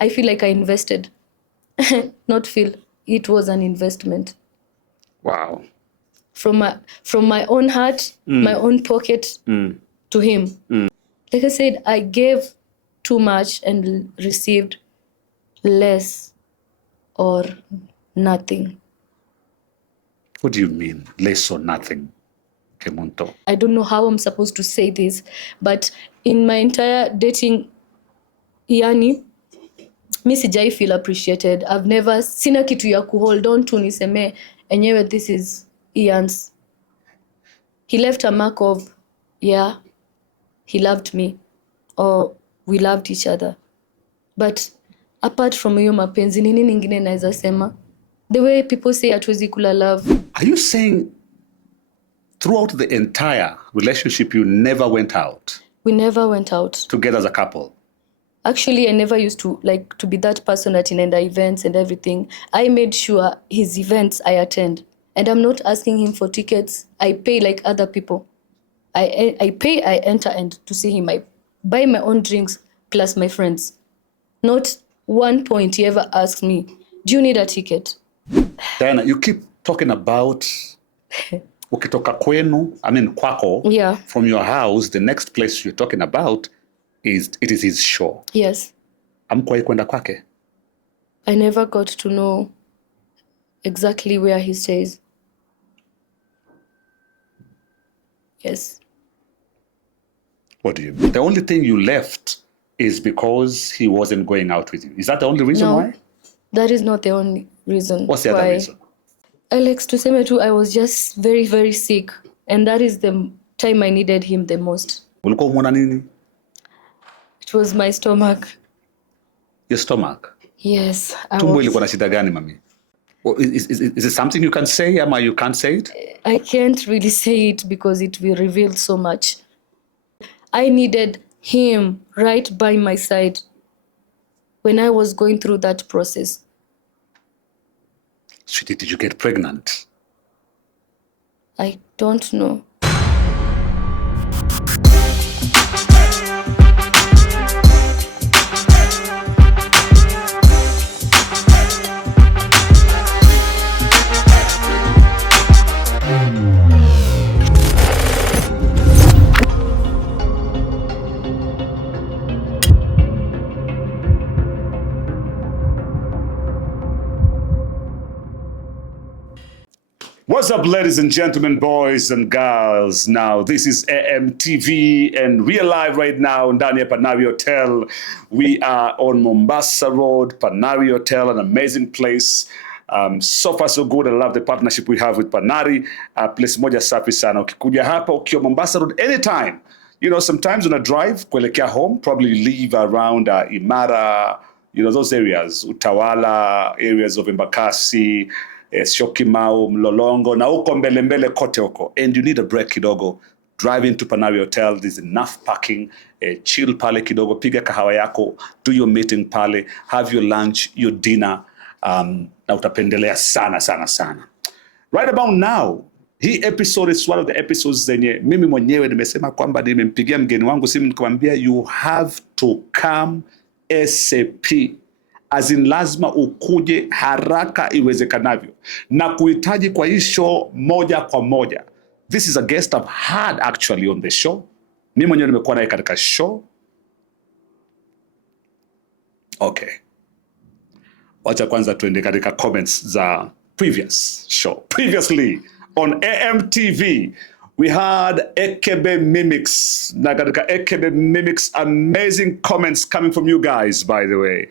I feel like I invested. Not feel. It was an investment. Wow. From my own heart, my own pocket to him. Like I said, I gave too much and received less or nothing. What do you mean, less or nothing, Kemunto? I don't know how I'm supposed to say this, but in my entire dating, IYAANI, mi sijai feel appreciated. I've never seen a kitu ya hold on to niseme enyewe this is Ian's. He left a mark of, yeah, he loved me or we loved each other. But apart from hiyo mapenzi, nini ningine naweza sema? The way people say hatuwezi kula love. Are you saying throughout the entire relationship you never went out? We never went out. Together as a couple? Actually, I never used to to be that person at inenda events and everything. I made sure his events I attend. And I'm not asking him for tickets. I pay like other people. I pay, I enter and to see him. I buy my own drinks plus my friends. Not one point he ever asked me, do you need a ticket? Diana, you keep talking about ukitoka kwenu, kwako, yeah. From your house, the next place you're talking about is his show. Yes. Hamkuwahi kwenda kwake? I never got to know exactly where he stays. Yes. What do you mean? The only thing you left is because he wasn't going out with you. Is that the only reason why? That is not the only reason. What's the other reason? Alex, tuseme tu, I was just very, very sick. And that is the time I needed him the most. Ulikuwa umeona nini? It was my stomach. Your stomach? Yes. Tumbo ilikuwa na shida gani, mami? Is it something you can say, ama you can't say it? I can't really say it because it will reveal so much. I needed him right by my side when I was going through that process. Sweetie, did you get pregnant? I don't know. What's up, ladies and gentlemen, boys and girls? Now, this is AMTV, and we are live right now ndani ya Panari Hotel. We are on Mombasa Road, Panari Hotel, an amazing place. So far so good. I love the partnership we have with Panari. Place moja safi sana. Ukikuja hapa ukiwa Mombasa Road anytime. You know, sometimes on a drive kuelekea home, probably leave around Imara, you know, those areas, Utawala, areas of Embakasi, Syokimau, Mlolongo, na huko mbele mbele kote huko. And you need a break kidogo. Drive into Panari Hotel, there's enough parking, chill pale kidogo, piga kahawa yako, do your meeting pale, have your lunch, your dinner, na utapendelea sana sana sana. Right about now, hii episode is one of the episodes zenye mimi mwenyewe nimesema kwamba nimempigia mgeni wangu simu nikamwambia you have to come ASAP. As in lazima ukuje haraka iwezekanavyo na kuhitaji kwa hii show moja kwa moja. This is a guest I've had actually on the show. Mimi mwenyewe nimekuwa naye katika show. Okay. Wacha kwanza tuende katika comments za previous show. Previously on AMTV, we had Ekebe Mimics. Na katika Ekebe Mimics, amazing comments coming from you guys, by the way.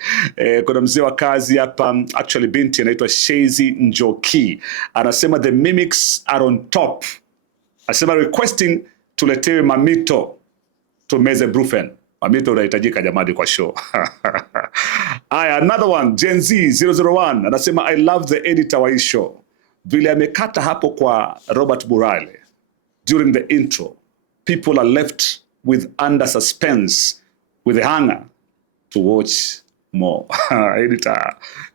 Kuna mzee wa kazi hapa, actually binti anaitwa Shezi Njoki. Anasema the Mimics are on top. Anasema requesting tuletewe Mamito tumeze Brufen. Mamito unahitajika jamani kwa show. Aya, another one, Gen Z 001. Anasema I love the editor wa hii show. Vile amekata hapo kwa Robert Buraile. During the intro, people are left with under suspense, with a hunger to watch more.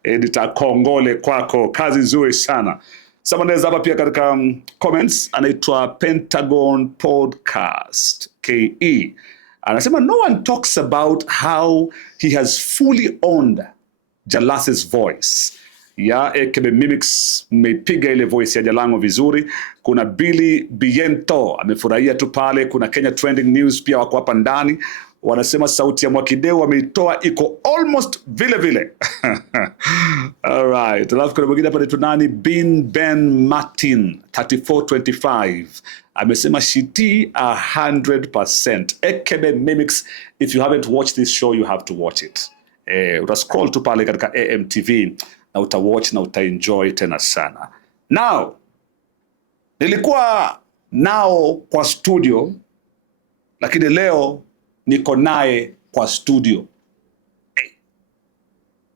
Editor kongole kwako, kazi nzuri sana. Someone else hapa pia katika comments anaitwa Pentagon Podcast KE. Anasema no one talks about how he has fully owned Jalas's voice. Ya Ekebe Mimics mmepiga ile voice ya Jalango vizuri. Kuna Billy Biento amefurahia tu pale. Kuna Kenya Trending News pia wako hapa ndani. Wanasema sauti ya Mwakideu wameitoa iko almost vile vile. Alright. Alafu kuna mwingine hapa tunani Ben Martin 3425 amesema shiti 100%. Ekebe Mimics, if you haven't watched this show you have to watch it. Utascroll tu pale katika AMTV na utawatch na utaenjoy tena sana. Now, nilikuwa nao kwa studio, lakini leo niko naye kwa studio.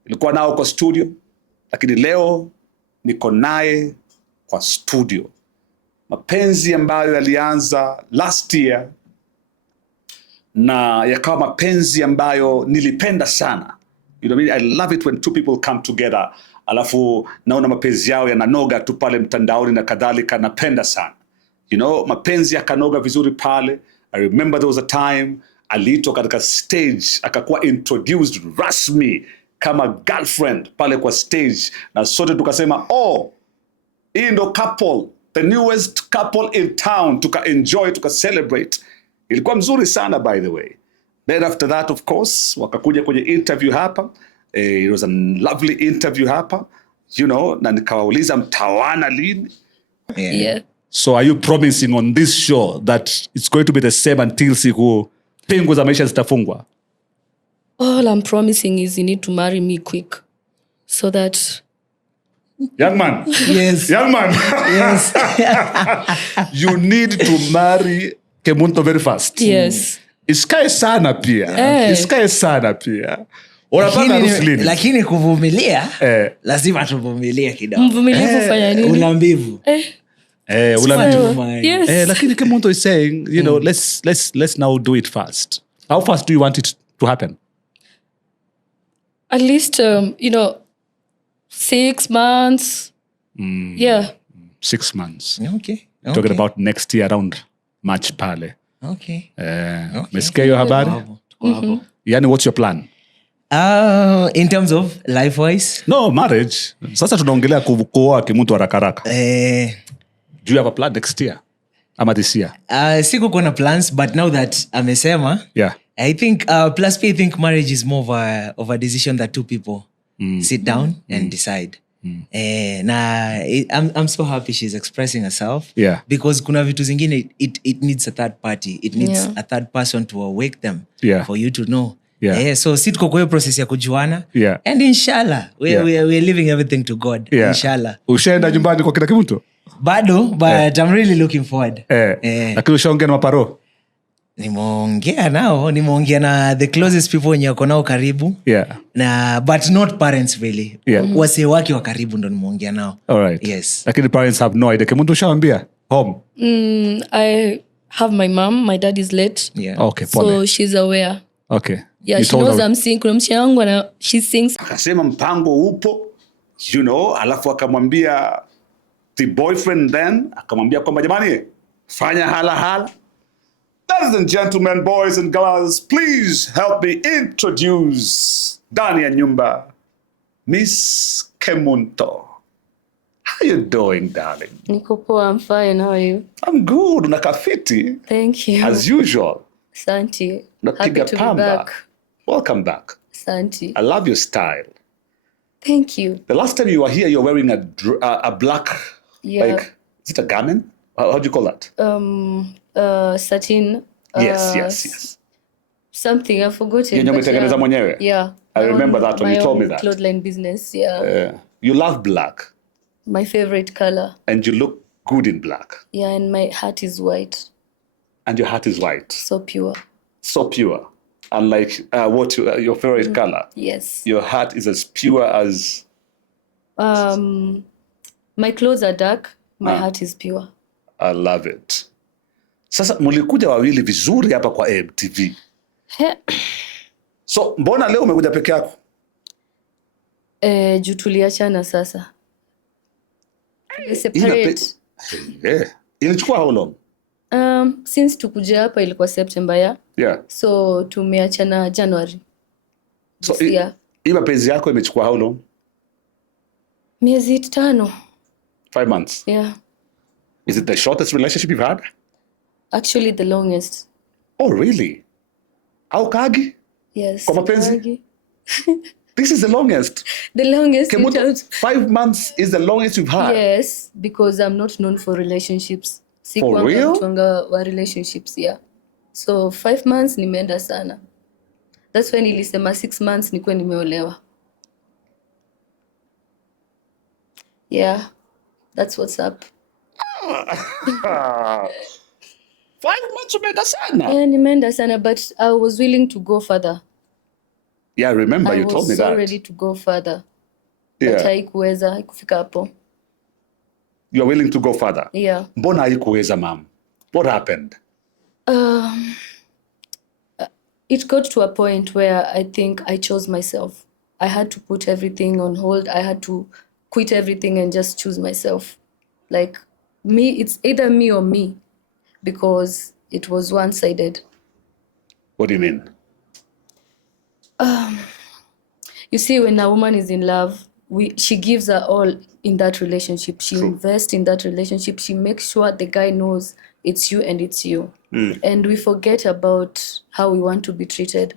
Nilikuwa nao kwa studio, lakini leo niko naye kwa studio. Mapenzi ambayo yalianza last year na yakawa mapenzi ambayo nilipenda sana. You know, I love it when two people come together. Alafu naona mapenzi yao yananoga tu pale mtandaoni na kadhalika, napenda sana. You know, mapenzi yakanoga vizuri pale. I remember there was a time aliitwa katika stage akakuwa introduced rasmi kama girlfriend pale kwa stage, na sote tukasema hii ndo couple, the newest couple in town. Tuka-enjoy, tuka-celebrate. Ilikuwa mzuri sana by the way. Then after that of course wakakuja kwenye interview hapa. It was a lovely interview hapa, you know, na nikawauliza mtawana lini. Yeah. So are you promising on this show that it's going to be the same until siku pingu za maisha zitafungwa? All I'm promising is you need to marry me quick so that young man. Yes. Young man. Yes. You need to marry Kemunto very fast. yes. Isikae sana pia. Isikae sana pia. Lakini kuvumilia lazima tuvumilie kidogo. Mvumilivu fanya nini? Ulambivu. Yes. Lakini Kemunto is saying, you know, let's now do it fast. How fast do you want it to happen? At least 6 months. Yeah. 6 months. Okay. Talking about next year around March pale. Okay. Mesikia hiyo habari? Yani, what's your plan? In terms of life wise? No, marriage. Sasa tunaongelea kuoa Kemunto haraka haraka. Do you have a plan next year? Ama this year? Siku kuna plans, but now that amesema, yeah. I think plus I think marriage is more of a decision that two people sit down and decide. I'm so happy she's expressing herself. Yeah. Because kuna vitu zingine it needs a third party. It needs a third person to awake them for you to know. Yeah. So sit kwa hiyo process ya kujuana. Yeah. And inshallah we're leaving everything to God. Yeah. Inshallah. Ushaenda nyumbani kwa kina Kemunto? Bado, but I'm really looking forward. Lakini ushaongea na maparo? Nimeongea na the closest people wenye wako nao karibu. Yeah. But not parents really. Yeah. Wasee wake wa karibu ndo nimeongea nao. All right. Yes. Lakini parents have no idea. Kemunto ushaambia? Home? I have my mom. My dad is late. Yeah. Okay, pole. So she's aware. Okay. Yeah, she knows I'm singing. Kuna msichana wangu she sings. Akasema mpango upo, you know, alafu akamwambia the boyfriend then, akamwambia kwamba jamani, fanya hala. Ladies and gentlemen, boys and girls, please help me introduce ndani ya nyumba, Miss Kemunto. How you doing, darling? Niko poa, I'm fine. How are you? I'm good. Unakafiti. Thank you. As usual. Asante. Happy to be back. Welcome back. Asante. I love your style. Thank you. The last time you were here, you were wearing a black, like, is it a garment? How do you call that? Satin. Yes. Something, I've forgotten. Yenye umetengeneza mwenyewe? Yeah. I remember that when you told me that. My clothesline business, yeah. You love black. My favorite color. And you look good in black. Yeah, and my heart is white. And your heart is white. So pure. So pure. Unlike your favorite color. Yes. Your heart is as pure as... my clothes are dark. My heart is pure. I love it. Sasa mulikuja wawili vizuri hapa kwa MTV. So, mbona leo umekuja peke yako? Juu tuliachana sasa. Separate. Ilichukua how long? Since tukuja hapa ilikuwa September, yeah? Yeah. So tumeachana January. So year. Hii mapenzi yako imechukua how long? Miezi 5. 5 months. Yeah. Is it the shortest relationship you've had? Actually the longest. Oh, really? Au kagi? Yes. Kwa mapenzi? This is the longest. The longest. Kemunto, 5 months is the longest you've had? Yes, because I'm not known for relationships. For real? Mtuanga wa relationships, yeah. So 5 months nimeenda sana. That's when nilisema 6 months nikuwe nimeolewa. Yeah, that's what's up. 5 months umeenda sana? Yeah, nimeenda sana, but I was willing to go further. Yeah, I remember you told me that. I was so ready to go further. Yeah. But haikufika hapo. You're willing to go further? Yeah. Mbona haikuweza, ma'am? What happened? It got to a point where I think I chose myself. I had to put everything on hold. I had to quit everything and just choose myself. Like me, it's either me or me, because it was one-sided. What do you mean? You see, when a woman is in love, she gives her all in that relationship. She invests in that relationship. She makes sure the guy knows it's you and it's you. And we forget about how we want to be treated.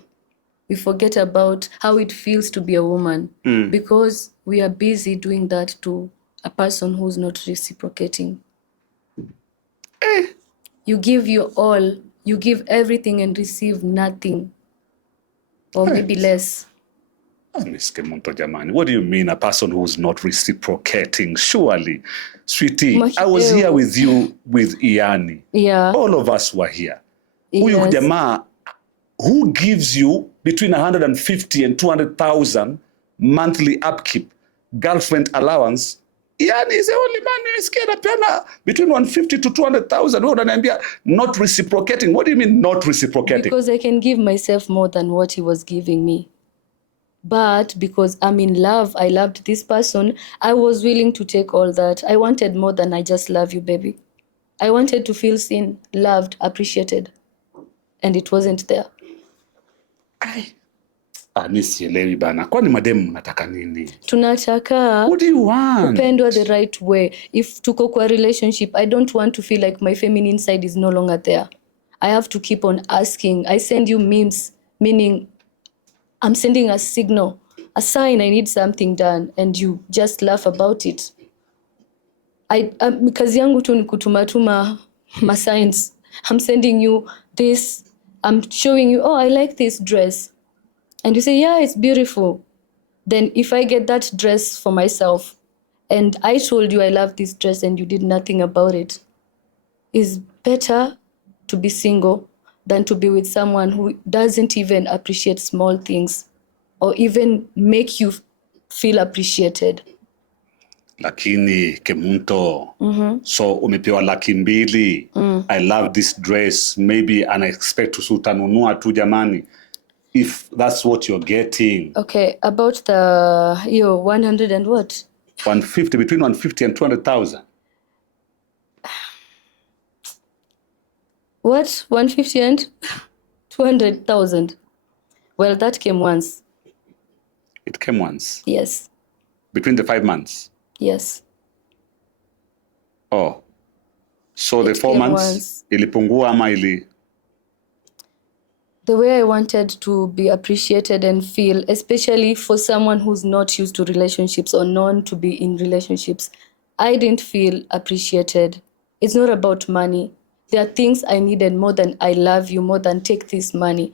We forget about how it feels to be a woman, because we are busy doing that to a person who's not reciprocating. You give your all, you give everything and receive nothing, or maybe less. Miss Kemunto jamani, what do you mean a person who's not reciprocating? Surely, sweetie, I was here with you with IYAANI. Yeah. All of us were here. Huyu jamaa, who gives you between 150 and 200,000 monthly upkeep, girlfriend allowance? IYAANI is the only man who is anapeana between 150 to 200,000. Wewe unaniambia not reciprocating. What do you mean not reciprocating? Because I can give myself more than what he was giving me. But because I'm in love, I loved this person, I was willing to take all that. I wanted more than I just love you, baby. I wanted to feel seen, loved, appreciated. And it wasn't there. Mi sielewi bana. Kwani mademu nataka nini? Tunataka What do you want? kupendwa the right way. If tuko kwa relationship, I don't want to feel like my feminine side is no longer there. I have to keep on asking. I send you memes, meaning I'm sending a signal, a sign I need something done, and you just laugh about it. Kazi yangu tu ni kutumatuma my signs. I'm sending you this. I'm showing you, oh, I like this dress. And you say, yeah, it's beautiful. Then if I get that dress for myself, and I told you I love this dress and you did nothing about it, it's better to be single than to be with someone who doesn't even appreciate small things or even make you feel appreciated. Lakini Kemunto, so umepewa 200,000. I love this dress. Maybe and I expect to utanunua tu jamani. If that's what you're getting. Okay, about the 100 and what? 150, between 150 and 200,000. What? 150 and 200,000. Well, that came once. It came once. Yes. Between the 5 months. Yes. Oh. So the 4 months ilipungua ama ili? The way I wanted to be appreciated and feel, especially for someone who's not used to relationships or known to be in relationships, I didn't feel appreciated. It's not about money. There are things I needed more than I love you, more than take this money.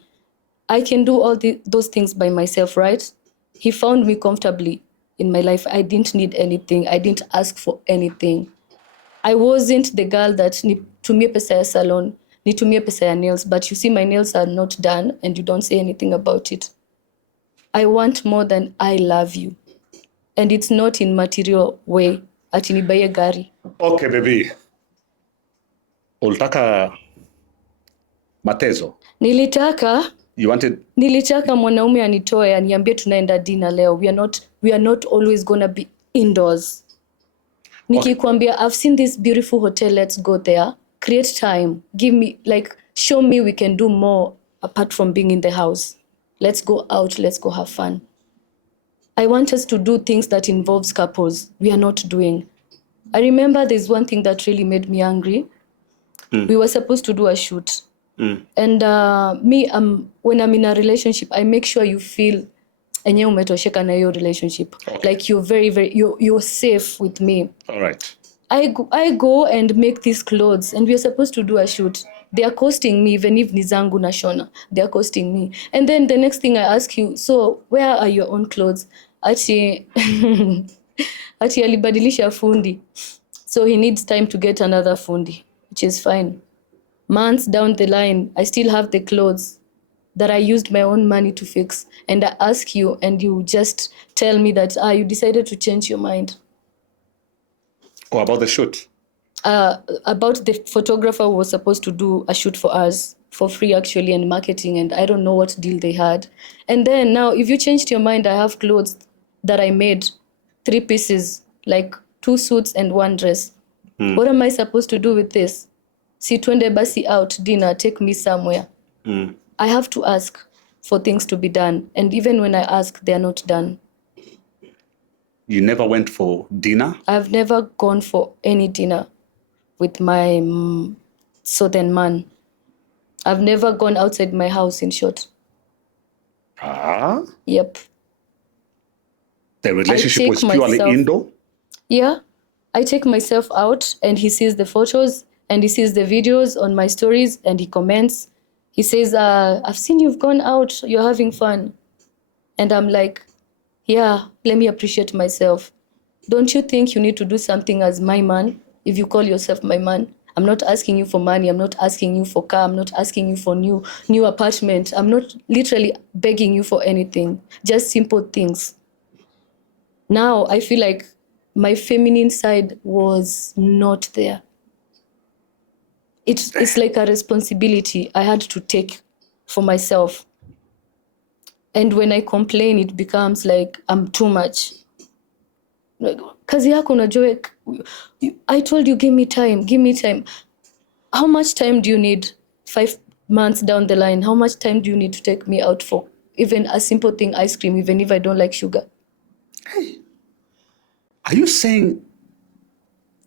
I can do all those things by myself, right? He found me comfortably in my life. I didn't need anything. I didn't ask for anything. I wasn't the girl that nitumie pesa ya salon, nitumie pesa ya nails, but you see my nails are not done and you don't say anything about it. I want more than I love you. And it's not in material way. Ati nibaye gari. Okay, baby. Ulitaka matezo? Nilitaka mwanaume anitoe aniambie tunaenda dinner leo. We are not always gonna be indoors. Nikikwambia I've seen this beautiful hotel, let's go there. create time. Give me, like, show me we can do more apart from being in the house. Let's go out. Let's go have fun. I want us to do things that involves couples. We are not doing. I remember there's one thing that really made me angry. We were supposed to do a shoot. And when I'm in a relationship, I make sure you feel enyewe umetosheka na hiyo relationship. Okay. Like you're you're safe with me. All right. I go and make these clothes, and we're supposed to do a shoot. They are costing me, even if nizangu na shona, they are costing me. And then the next thing I ask you, so where are your own clothes? Ati alibadilisha fundi. So he needs time to get another fundi, which is fine. Months down the line, I still have the clothes that I used my own money to fix. And I ask you, and you just tell me that you decided to change your mind. Oh, about the shoot? About the photographer who was supposed to do a shoot for us for free, actually, and marketing, and I don't know what deal they had. And then now, if you changed your mind, I have clothes that I made, 3 pieces, like 2 suits and 1 dress. What am I supposed to do with this? Si twende basi out, dinner, take me somewhere. I have to ask for things to be done. And even when I ask, they are not done. You never went for dinner? I've never gone for any dinner with my southern man. I've never gone outside my house, in short. Yep. The relationship was purely indoor? Yeah. I take myself out, and he sees the photos, and he sees the videos on my stories, and he comments. He says, I've seen you've gone out, you're having fun. And I'm like, yeah, let me appreciate myself. Don't you think you need to do something as my man, if you call yourself my man? I'm not asking you for money. I'm not asking you for car. I'm not asking you for new apartment. I'm not literally begging you for anything, just simple things. Now I feel like my feminine side was not there. It's like a responsibility I had to take for myself. And when I complain, it becomes like I'm too much. Like, kazi yako unajua, I told you, give me time. How much time do you need? 5 months down the line, how much time do you need to take me out for even a simple thing, ice cream, even if I don't like sugar? Hey, are you saying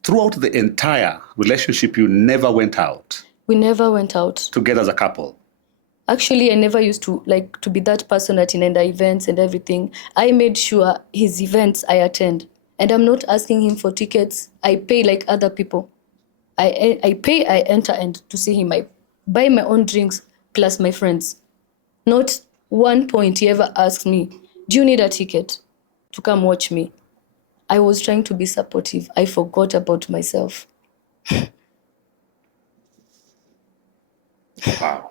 throughout the entire relationship, you never went out? We never went out. Together as a couple? Actually, I never used to be that person at inaenda events and everything. I made sure his events I attend. And I'm not asking him for tickets. I pay like other people. I pay, I enter, and to see him, I buy my own drinks plus my friends. Not one point he ever asked me, do you need a ticket to come watch me? I was trying to be supportive. I forgot about myself. Wow.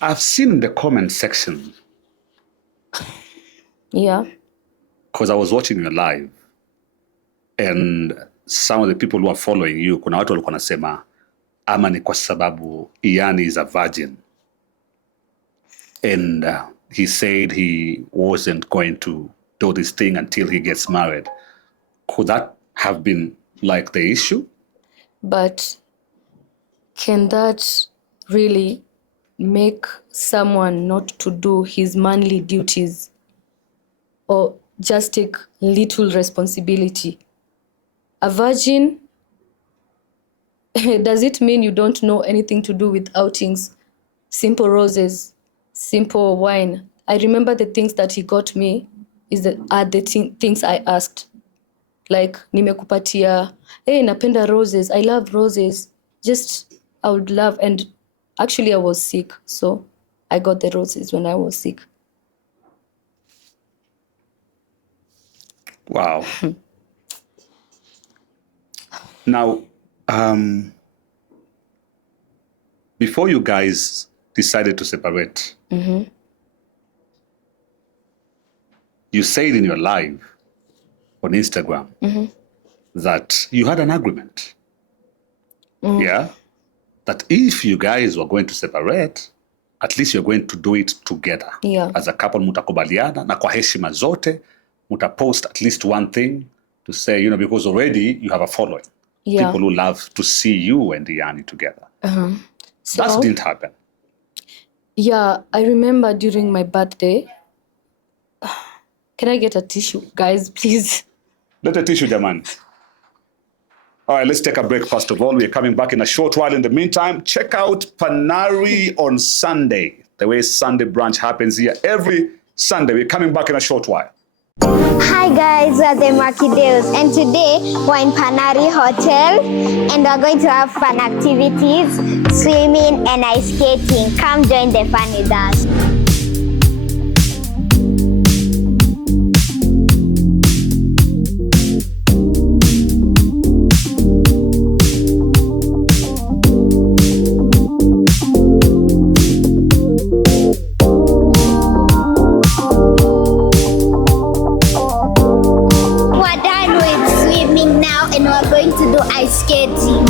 I've seen in the comment section. Yeah. Because I was watching you live, and some of the people who are following you, kuna watu walikuwa nasema, ama ni kwa sababu IYAANI is a virgin. And he said he wasn't going to do this thing until he gets married. Could that have been like the issue? But can that really make someone not to do his manly duties or just take little responsibility? A virgin, does it mean you don't know anything to do with outings? Simple roses, simple wine. I remember the things that he got me are the things I asked. Like, nimekupatia, hey, napenda roses. I love roses. Just, I would love, and actually I was sick. So I got the roses when I was sick. Wow. Now, before you guys decided to separate, you said in your live on Instagram that you had an agreement. Yeah? That if you guys were going to separate, at least you're going to do it together. Yeah. As a couple, mutakubaliana, na kwa heshima zote, mutapost at least one thing to say, because already you have a following. Yeah. People who love to see you and IYAANI together. So, That didn't happen. Yeah, I remember during my birthday. Can I get a tissue, guys, please? Let a tissue, Jaman. All right, let's take a break first of all. We're coming back in a short while. In the meantime, check out Panari on Sunday. The way Sunday brunch happens here every Sunday. We're coming back in a short while. Hi guys, we're the Makideus, and today we're in Panari Hotel and we're going to have fun activities, swimming and ice skating. Come join the fun with us. Ice skating.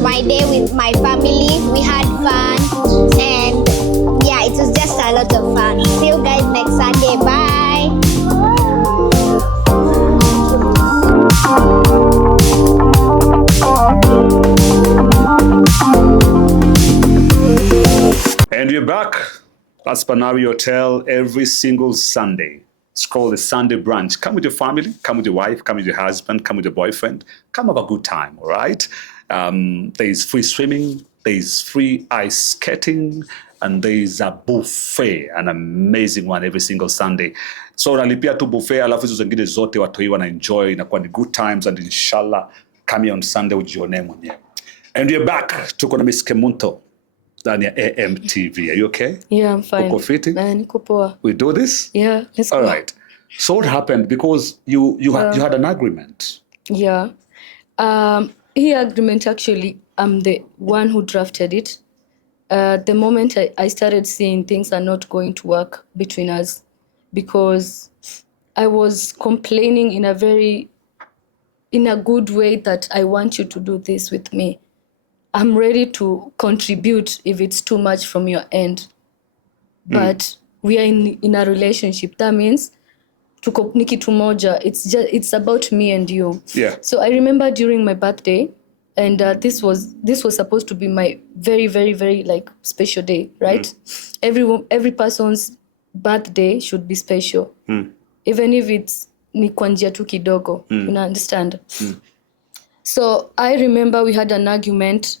My day with my family. We had fun and yeah, it was just a lot of fun. See you guys next Sunday. Bye. And we're back at Panari Hotel every single Sunday. It's called the Sunday brunch. Come with your family, come with your wife, come with your husband, come with your boyfriend. Come have a good time, all right? There's free swimming, there's free ice skating, and there's a buffet, an amazing one every single Sunday. So unalipia tu buffet, alafu hizo zingine zote watoi wana enjoy, inakuwa ni good times, and inshallah, come here on Sunday ujione mwenyewe. And we're back, tuko na Miss Kemunto ndani ya AMTV. Are you okay? Yeah, I'm fine. Uko fiti? Niko poa. We do this? Yeah, let's go. All right. So what happened? Because you had an agreement. Yeah. He agreement, actually, I'm the one who drafted it. The moment I started seeing things are not going to work between us, because I was complaining in a good way that I want you to do this with me. I'm ready to contribute if it's too much from your end. But we are in a relationship. That means tuko ni kitu moja. It's about me and you. Yeah. So I remember during my birthday, and this was supposed to be my very, very, very like special day, right? Every person's birthday should be special, even if it's ni kwa njia tu kidogo. You understand? So I remember we had an argument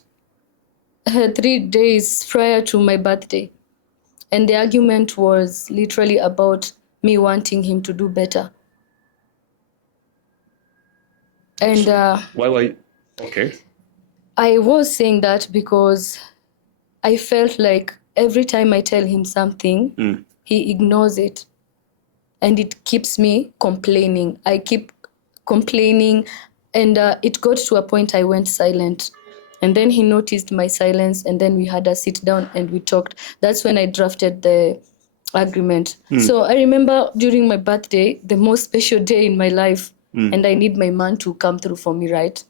3 days prior to my birthday, and the argument was literally about me wanting him to do better. And Why were you? Okay. I was saying that because I felt like every time I tell him something, he ignores it. And it keeps me complaining. I keep complaining. And it got to a point I went silent. And then he noticed my silence. And then we had a sit down and we talked. That's when I drafted the agreement. So I remember during my birthday, the most special day in my life. And I need my man to come through for me, right?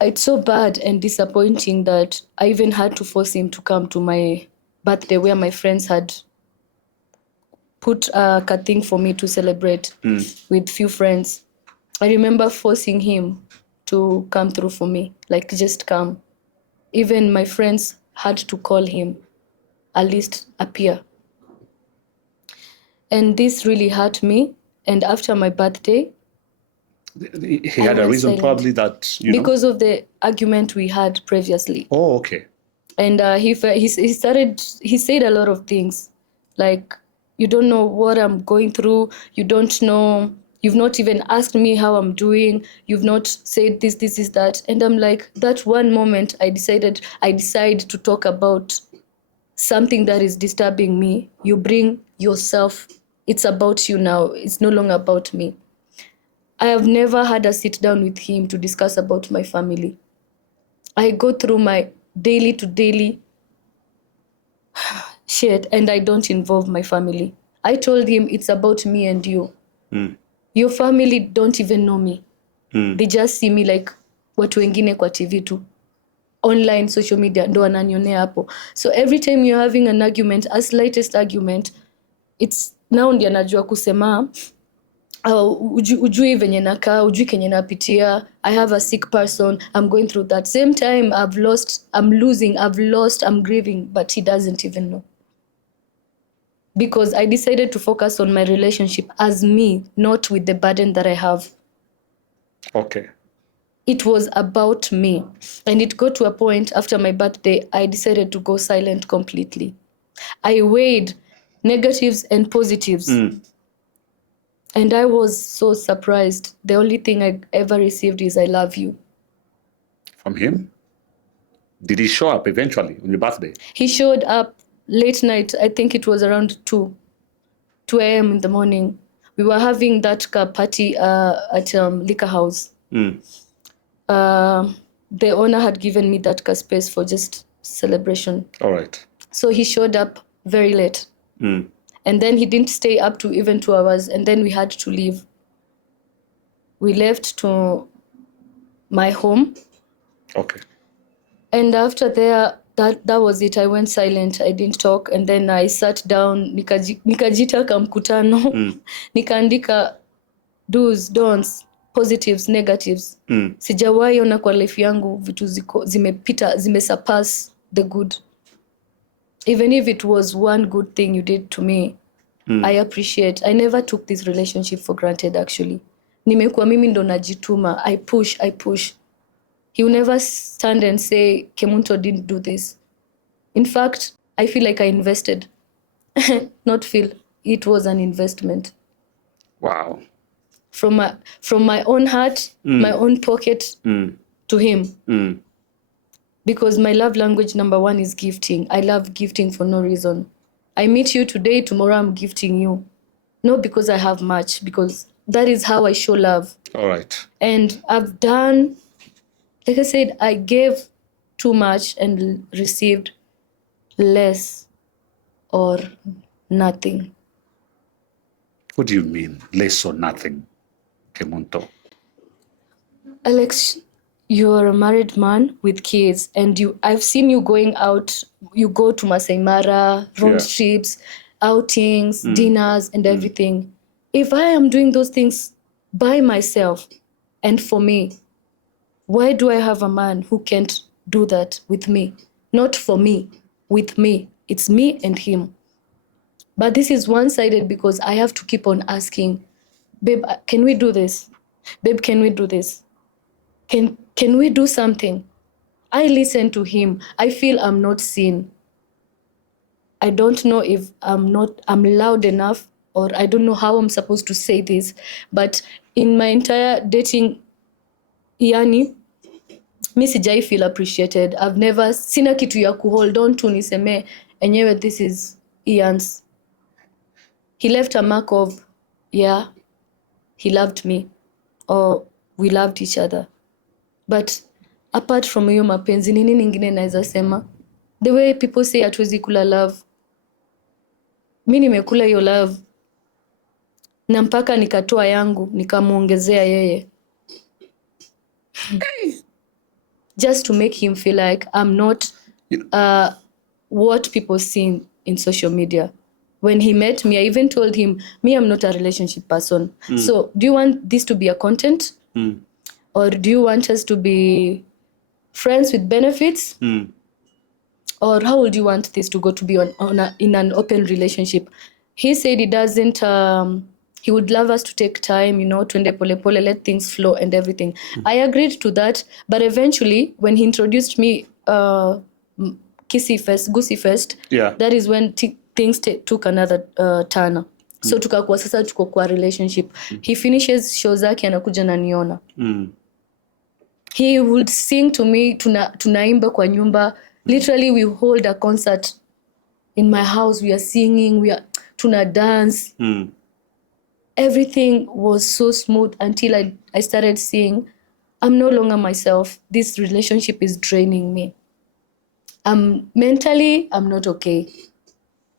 It's so bad and disappointing that I even had to force him to come to my birthday where my friends had put a thing for me to celebrate with few friends. I remember forcing him to come through for me, like just come. Even my friends had to call him, at least appear. And this really hurt me. And after my birthday, He had a reason, probably, that, because of the argument we had previously. Oh, okay. And he said a lot of things, like, you don't know what I'm going through. You don't know. You've not even asked me how I'm doing. You've not said this, that. And I'm like, that one moment I decide to talk about something that is disturbing me. You bring yourself. It's about you now. It's no longer about me. I have never had a sit down with him to discuss about my family. I go through my daily to daily shit and I don't involve my family. I told him it's about me and you. Your family don't even know me. They just see me like watu wengine kwa TV tu. Online, social media, ndo wananionea hapo. So every time you're having an argument, a slightest argument, it's now ndiye anajua kusema, ujui venye nakaa, ujui kenye napitia, I have a sick person, I'm going through that. Same time, I've lost, I'm grieving, but he doesn't even know. Because I decided to focus on my relationship as me, not with the burden that I have. Okay. It was about me. And it got to a point after my birthday, I decided to go silent completely. I weighed negatives and positives. And I was so surprised. The only thing I ever received is I love you. From him? Did he show up eventually on your birthday? He showed up late night. I think it was around 2 a.m. in the morning. We were having that party at Liquor House. The owner had given me that space for just celebration. All right. So he showed up very late. And then he didn't stay up to even 2 hours. And then we had to leave. We left to my home. Okay. And after there, that was it. I went silent. I didn't talk. And then I sat down. Nikajita kamkutano. Nikaandika do's, don'ts, positives, negatives. Sijawahi ona kwa life yangu vitu zimepita, zimesurpass the good. Even if it was one good thing you did to me, I appreciate. I never took this relationship for granted, actually. Nimekuwa mimi ndo najituma. I push. He will never stand and say, Kemunto didn't do this. In fact, I feel like I invested. Not feel. It was an investment. Wow. From my own heart, my own pocket, to him. Because my love language number 1 is gifting. I love gifting for no reason. I meet you today, tomorrow I'm gifting you. Not because I have much, because that is how I show love. All right. And I've done, like I said, I gave too much and received less or nothing. What do you mean, less or nothing, Kemunto? Alex, you're a married man with kids, and I've seen you going out. You go to Masai Mara, road trips, outings, dinners, and everything. If I am doing those things by myself and for me, why do I have a man who can't do that with me? Not for me, with me. It's me and him. But this is one-sided because I have to keep on asking, babe, can we do this? Babe, can we do this? Can we do something? I listen to him. I feel I'm not seen. I don't know if I'm loud enough, or I don't know how I'm supposed to say this. But in my entire dating, IYAANI, mi sijai feel appreciated. I've never sina kitu ya hold on to niseme enyewe this is Ian's. He left a mark of, yeah, he loved me, or we loved each other. But apart from hiyo mapenzi, nini ningine naweza sema? The way people say hatuwezi kula love. Mi nimekula hiyo love. Na mpaka nikatoa yangu, nikamuongezea yeye. Just to make him feel like I'm not what people see in social media. When he met me, I even told him, me, I'm not a relationship person. So do you want this to be a content? Or do you want us to be friends with benefits? Or how would you want this to go to be in an open relationship? He said he doesn't He would love us to take time, twende pole pole, let things flow and everything. I agreed to that, but eventually when he introduced me Kissy Fest, Goosey Fest, that is when things took another turn. So tukakuwa sasa tuko kwa relationship. He finishes show zake anakuja na niona. He would sing to me, tunaimba kwa nyumba. Literally we hold a concert in my house, we are singing, tuna dance. Everything was so smooth until I started seeing I'm no longer myself. This relationship is draining me. Mentally, I'm not okay.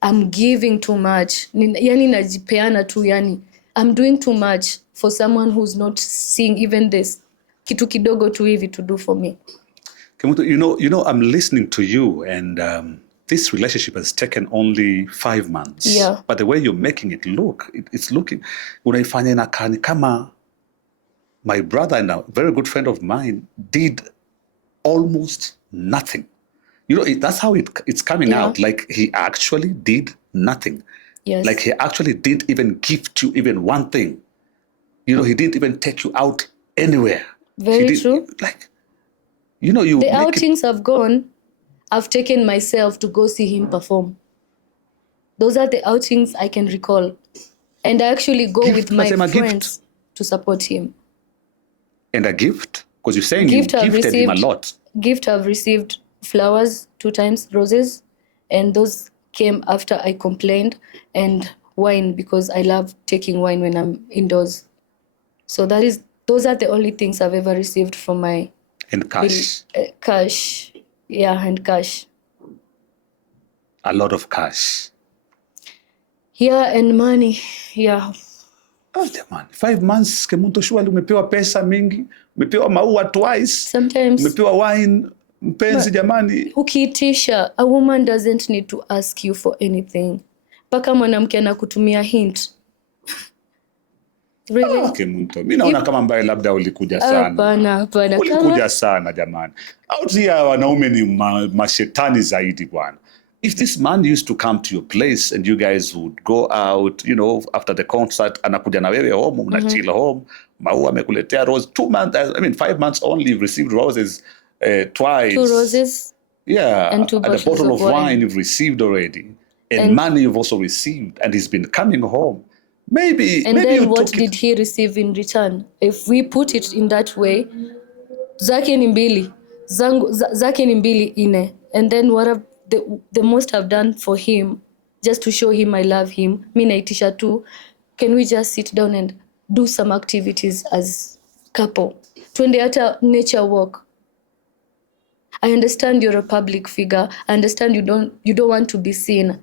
I'm giving too much. Yani najipeana tu, yani. I'm doing too much for someone who's not seeing even this kitu kidogo tu hivi to do for me. Kemunto, I'm listening to you, and this relationship has taken only 5 months. Yeah. But the way you're making it look, it's looking, unaifanya inakaa ni kama my brother and a very good friend of mine did almost nothing. That's how it's coming out. Like he actually did nothing. Yes. Like he actually didn't even gift you even one thing. He didn't even take you out anywhere. Very true. Like, you the outings have gone. I've taken myself to go see him perform. Those are the outings I can recall. And I actually go with my friends to support him. And a gift? Because you're saying you gifted him a lot. Gift I've received flowers 2 times, roses. And those came after I complained. And wine, because I love taking wine when I'm indoors. So those are the only things I've ever received from my... And cash. Cash. Yeah, and cash. A lot of cash. Yeah, and money. Yeah. Oh, man. 5 months, Kemunto, surely umepewa pesa mingi, umepewa maua twice. Sometimes. Umepewa wine, mpenzi jamani. Ukiitisha, a woman doesn't need to ask you for anything. Paka mwanamke anakutumia hint. Really? Kemunto, mimi naona kama ambaye labda ulikuja sana. Hapana. Ulikuja sana jamani. Out here wanaume ni mashetani zaidi bwana. If this man used to come to your place and you guys would go out, after the concert, anakuja na wewe home, mnachill home, maua amekuletea rose, 2 months, 5 months only, you've received roses twice. 2 roses. Yeah. And 2 bottles and a bottle of wine you've received already. And money you've also received, and he's been coming home. Maybe then what did he receive in return? If we put it in that way, zake ni mbili, zake ni mbili ine. And then what have the most I've done for him, just to show him I love him, mi naitisha tu, can we just sit down and do some activities as couple? Twende hata nature walk. I understand you're a public figure. I understand you don't want to be seen.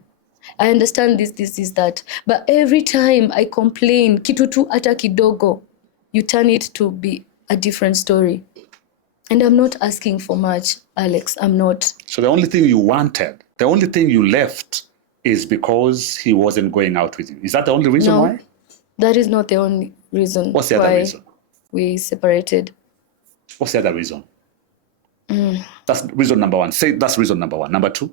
I understand this, that. But every time I complain, kitu tu ata kidogo, you turn it to be a different story. And I'm not asking for much, Alex. I'm not. So the only thing you wanted, the only thing you left is because he wasn't going out with you. Is that the only reason why? That is not the only reason. What's the other reason? We separated. What's the other reason? That's reason number 1. Say that's reason number 1. Number 2?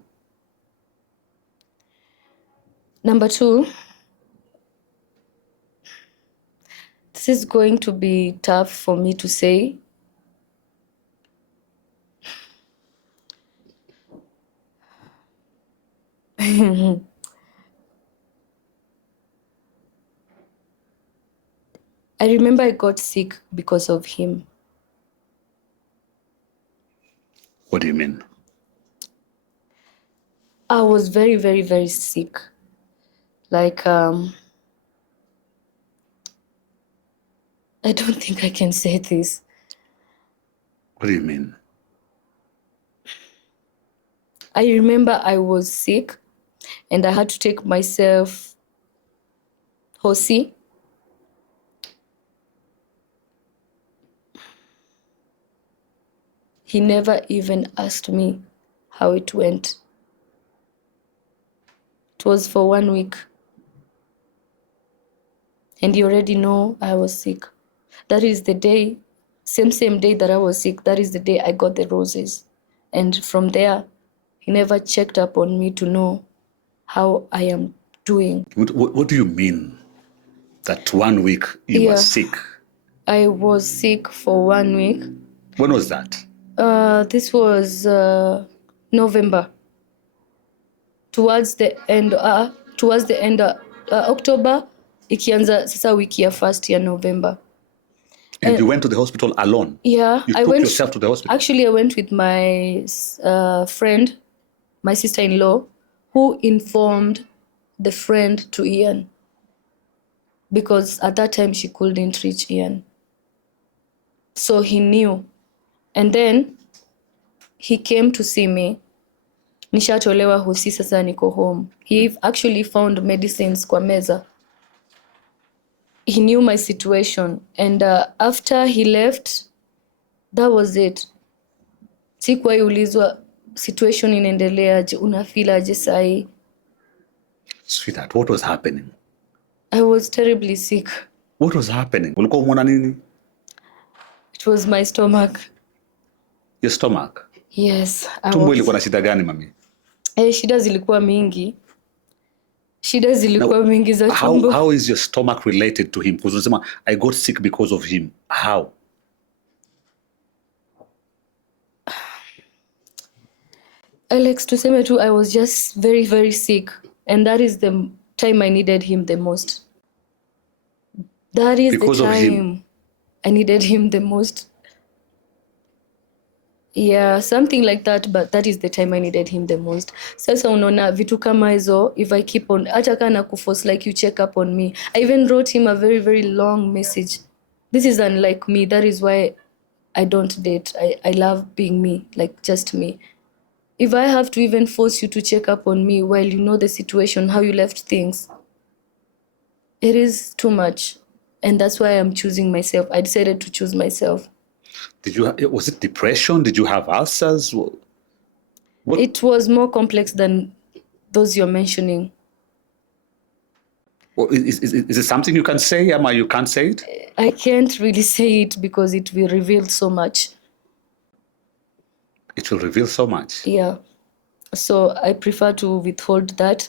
Number 2, this is going to be tough for me to say. I remember I got sick because of him. What do you mean? I was very, very, very sick. Like, I don't think I can say this. What do you mean? I remember I was sick and I had to take myself hosi. He never even asked me how it went. It was for 1 week. And you already know I was sick. That is the day, same day that I was sick, that is the day I got the roses. And from there, he never checked up on me to know how I am doing. What do you mean? That 1 week you were Yeah. sick. I was sick for 1 week. When was that? This was November. Towards the end October, ikianza sasa wiki ya first ya November. And you went to the hospital alone? Yeah, You took yourself to the hospital? Actually, I went with my friend, my sister-in-law, who informed the friend to Ian. Because at that time, she couldn't reach Ian. So he knew. And then he came to see me. Nishatolewa hosi, sasa niko home. He actually found medicines kwa meza. He knew my situation. And after he left, that was it. Sikuwahi ulizwa situation inaendeleaje, unafeel aje sahi. Sweetheart, what was happening? I was terribly sick. What was happening? Ulikuwa umeona nini? It was my stomach. Your stomach? Yes. Tumbo ilikuwa na shida gani, mami? Shida zilikuwa mingi. Mingi za tumbo. How is your stomach related to him? Because unasema, I got sick because of him. How? Alex, tuseme tu, I was just very, very sick. And that is the time I needed him the most. That is because the time of him. I needed him the most. Yeah, something like that, but that is the time I needed him the most. Sasa unaona vitu kama hizo, if I keep on, hata kana kuforce like you check up on me. I even wrote him a very, very long message. This is unlike me. That is why I don't date. I love being me, like just me. If I have to even force you to check up on me while you know the situation, how you left things, it is too much. And that's why I'm choosing myself. I decided to choose myself. Was it depression? Did you have ulcers? What? It was more complex than those you're mentioning. Well, is it something you can say, Emma? You can't say it? I can't really say it because it will reveal so much. It will reveal so much? Yeah. So I prefer to withhold that.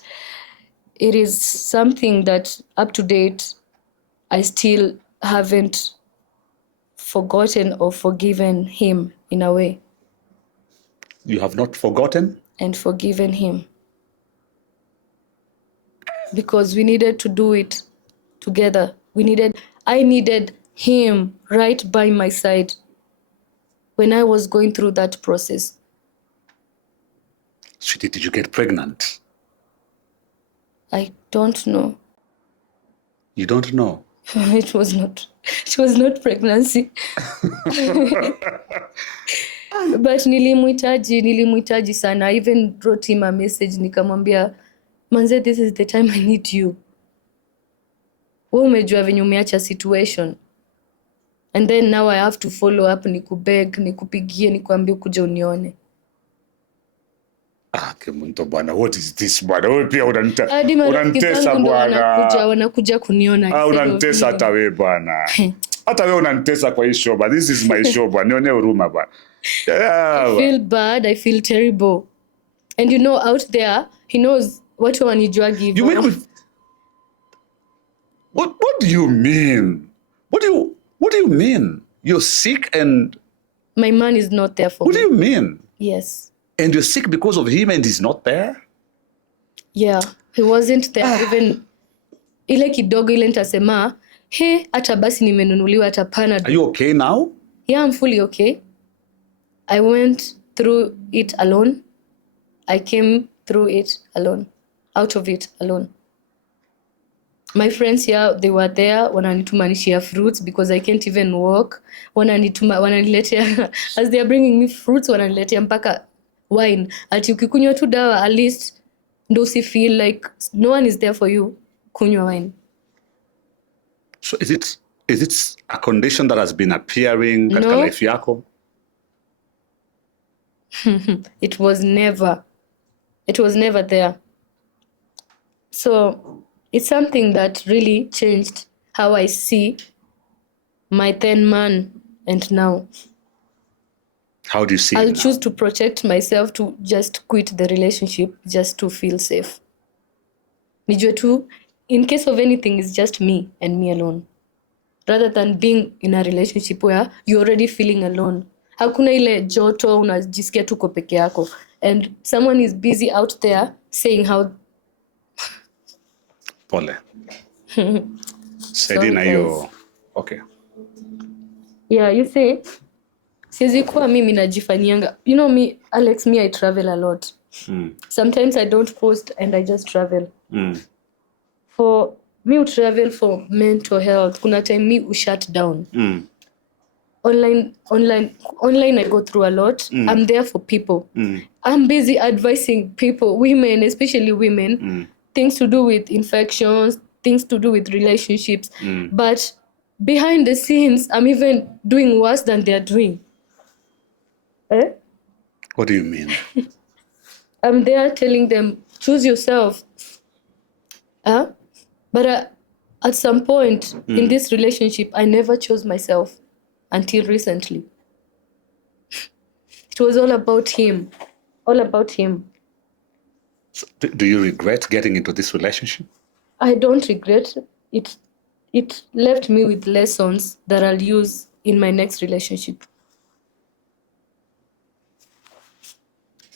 It is something that up to date, I still haven't forgotten or forgiven him in a way. You have not forgotten? And forgiven him. Because we needed to do it together. I needed him right by my side when I was going through that process. Sweetie, did you get pregnant? I don't know. You don't know? It was not pregnancy. But nilimhitaji sana. I even wrote him a message nikamwambia, manze, this is the time I need you. Wewe umejua venye umeacha situation. And then now I have to follow up, nikubeg, nikupigie, nikuambie kuja unione. Kemunto bwana, what is this bwana? Wewe pia unanitesa bwana. Wanakuja kuniona. Unanitesa hata wewe bwana. Hata wewe unanitesa kwa hii show, but this is my show bwana. Nione huruma bwana. I feel bad, I feel terrible. And you know, out there, he knows what wanijua give. You make me... What do you mean? What do you mean? You're sick and... My man is not there for me. What do you mean? Yes. And you're sick because of him and he's not there? Yeah, he wasn't there. Even ile kidogo ile nitasema, hey, hata basi nimenunuliwa hata Panadol. Are you okay now? Yeah, I'm fully okay. I went through it alone. I came through it alone. Out of it alone. My friends here, they were there. Wananitumanishia fruits because I can't even walk. Wananiletea, as they are bringing me fruits, wananiletea mpaka wine. Ati ukikunywa tu dawa, at least ndo si feel like no one is there for you, kunywa wine. So is it a condition that has been appearing katika life yako? It was never there. So it's something that really changed how I see my then man and now. How do you see I'll it choose to protect myself, to just quit the relationship just to feel safe. Nijue tu in case of anything, it's just me and me alone. Rather than being in a relationship where you're already feeling alone. Hakuna ile joto unajisikia tuko peke yako. And someone is busy out there saying how... Pole. Sorry, na hiyo. Okay. Yeah, you see, siwezi kuwa mimi najifanyanga. You know me, Alex, I travel a lot. Sometimes I don't post and I just travel. For me to travel for mental health, kuna time me shut down. Online I go through a lot. I'm there for people. I'm busy advising people, women, especially women, things to do with infections, things to do with relationships. But behind the scenes, I'm even doing worse than they're doing. What do you mean? I'm there telling them, choose yourself. But at some point in this relationship, I never chose myself until recently. It was all about him. All about him. So, do you regret getting into this relationship? I don't regret it. It left me with lessons that I'll use in my next relationship.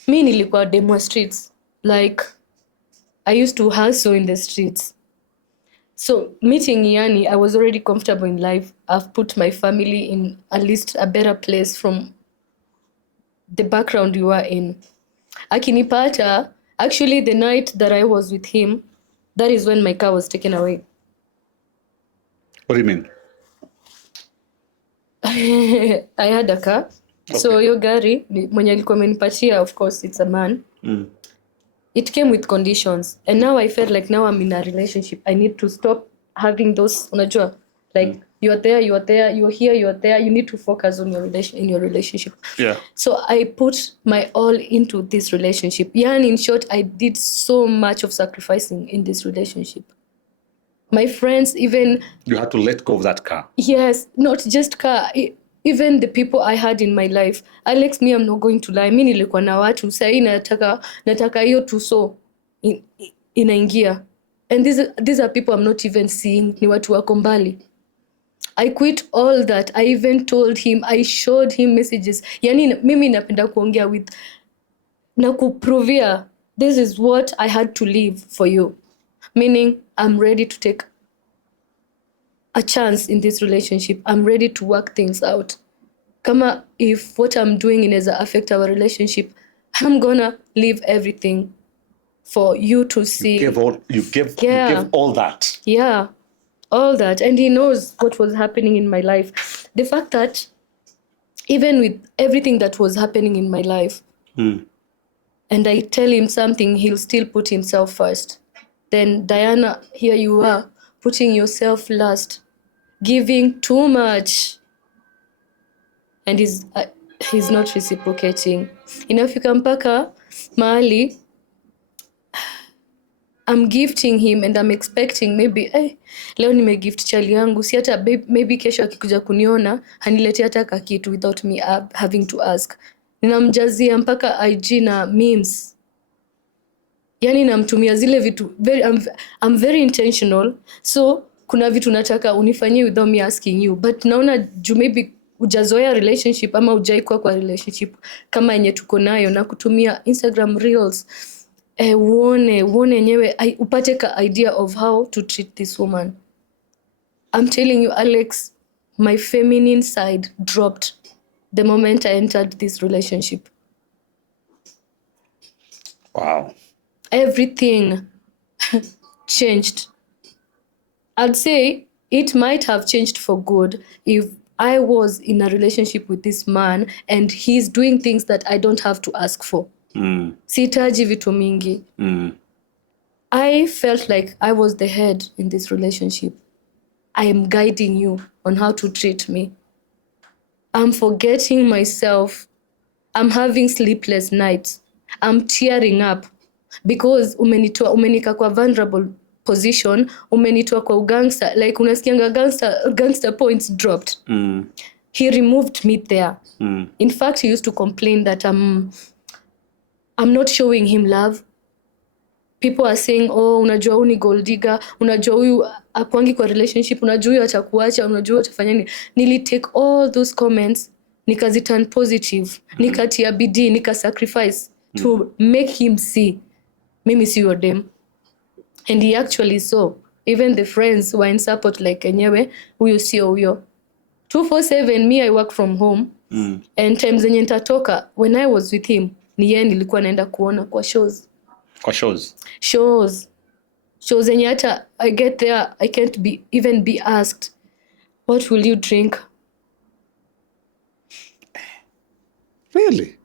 Me nilikuwa demo streets. Like, I used to hustle in the streets. So meeting IYAANI, I was already comfortable in life. I've put my family in at least a better place from the background you are in. Akinipata, actually the night that I was with him, that is when my car was taken away. What do you mean? I had a car. Okay. So yo gari, mwenye alikuwa amenipatia, of course, it's a man. It came with conditions. And now I felt like now I'm in a relationship. I need to stop having those, unajua, like you're there, you're here, you're there. You need to focus on your relationship. Yeah. So I put my all into this relationship. Yeah, and in short, I did so much of sacrificing in this relationship. My friends, even... You had to let go of that car. Yes, not just car. Even the people I had in my life. Alex, me, I'm not going to lie. Mi nilikuwa na watu. Sahi nataka hiyo tuso inaingia. And these are people I'm not even seeing. Ni watu wako mbali. I quit all that. I even told him. I showed him messages. Yani mimi napenda kuongea with... Na kuprovia. This is what I had to leave for you. Meaning, I'm ready to take a chance in this relationship. I'm ready to work things out. Kama if what I'm doing inaweza affect our relationship, I'm gonna leave everything for you to see. You gave all that. Yeah, all that. And he knows what was happening in my life. The fact that even with everything that was happening in my life, and I tell him something, he'll still put himself first. Then Diana, here you are, putting yourself last, giving too much, and he's not reciprocating. Inafika mpaka mahali I'm gifting him and I'm expecting maybe leo nimegift chali yangu, si hata maybe kesho akikuja kuniona hanilete hata kakitu without me having to ask. Ninamjazia mpaka IG na memes. Yani namtumia zile vitu I'm very intentional. So kuna vitu nataka unifanyie without me asking you. But naona juu maybe ujazoea relationship ama ujaikuwa kwa relationship kama yenye tuko nayo na kutumia Instagram Reels. Uone nyewe upate ka idea of how to treat this woman. I'm telling you, Alex, my feminine side dropped the moment I entered this relationship. Wow. Everything changed. I'd say it might have changed for good if I was in a relationship with this man and he's doing things that I don't have to ask for. Sihitaji vitu mingi. I felt like I was the head in this relationship. I am guiding you on how to treat me. I'm forgetting myself. I'm having sleepless nights. I'm tearing up because umenika kwa vulnerable position, umenitoa kwa ugangster, like unasikianga gangster points dropped. He removed me there. In fact, he used to complain that I'm not showing him love. people are saying, oh, unajua huyu ni gold digger, unajua huyu akwangi kwa relationship, unajua huyu atakuacha, unajua atafanya nini. Nili take all those comments, nikaziturn positive, nikatia bidii, nika-sacrifice to make him see, mimi si your dem. And he actually saw. Even the friends were in support, like enyewe, huyu sio huyo. 247, me, I work from home. And times zenye nitatoka, when I was with him, ni yeye nilikuwa naenda kuona kwa shows. Kwa shows? Shows zenye hata I get there, I can't even be asked, what will you drink? Really?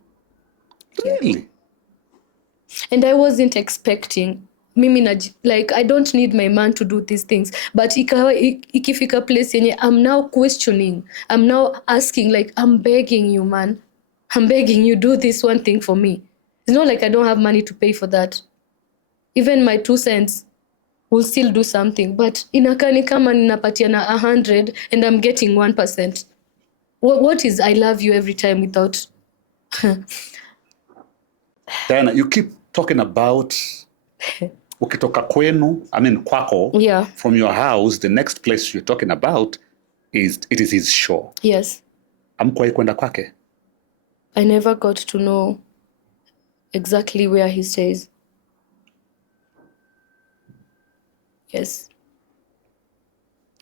And I wasn't expecting. Mimi like, I don't need my man to do these things. But ikifika place yenye, I'm now questioning. I'm now asking, like, I'm begging you, man. I'm begging you, do this one thing for me. It's not like I don't have money to pay for that. Even my 2 cents will still do something. But inakani kama ninapatiana 100 and I'm getting 1%. What is I love you every time without... Diana, you keep talking about ukitoka kwenu, kwako, yeah. From your house, the next place you're talking about is his show. Yes. Amkuwahi kwenda kwake? I never got to know exactly where he stays. Yes.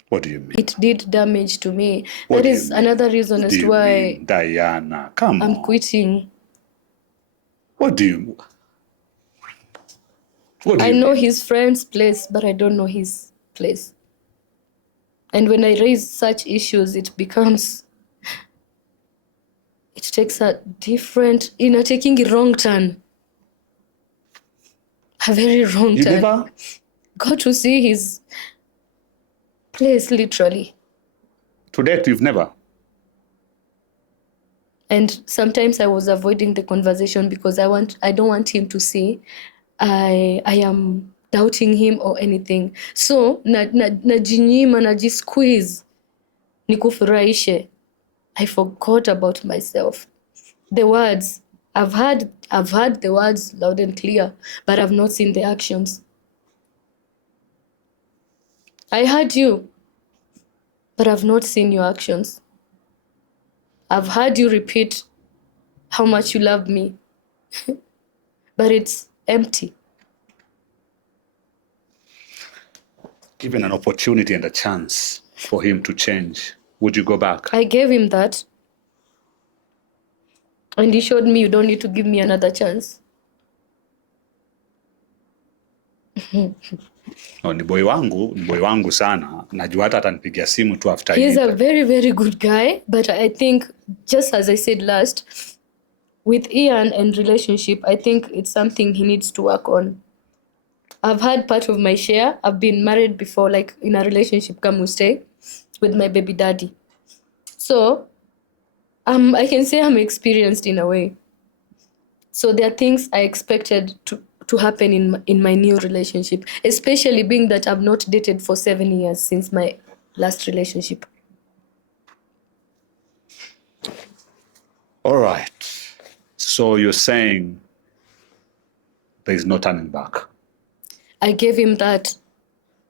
What do you mean? It did damage to me. What that is another reason as to why Diana, come on. I'm quitting. What do you I know his friend's place, but I don't know his place. And when I raise such issues, it takes a different, taking a wrong turn. A very wrong turn. You never got to see his place, literally. To date, you've never? And sometimes I was avoiding the conversation because I don't want him to see I am doubting him or anything. So najinyima, najisqueeze nikufurahishe. I forgot about myself. The words I've heard the words loud and clear, but I've not seen the actions. I heard you, but I've not seen your actions. I've heard you repeat how much you love me, but it's empty. Given an opportunity and a chance for him to change, would you go back? I gave him that. And he showed me you don't need to give me another chance. No, ni boy wangu sana. Najua hata atanipigia simu tu after. He's a very, very good guy. But I think, just as I said last, with Ian and relationship, I think it's something he needs to work on. I've had part of my share. I've been married before, like in a relationship, come we stay, with my baby daddy. So, I can say I'm experienced in a way. So there are things I expected to happen in my new relationship, especially being that I've not dated for 7 years since my last relationship. All right. So you're saying there's no turning back? I gave him that.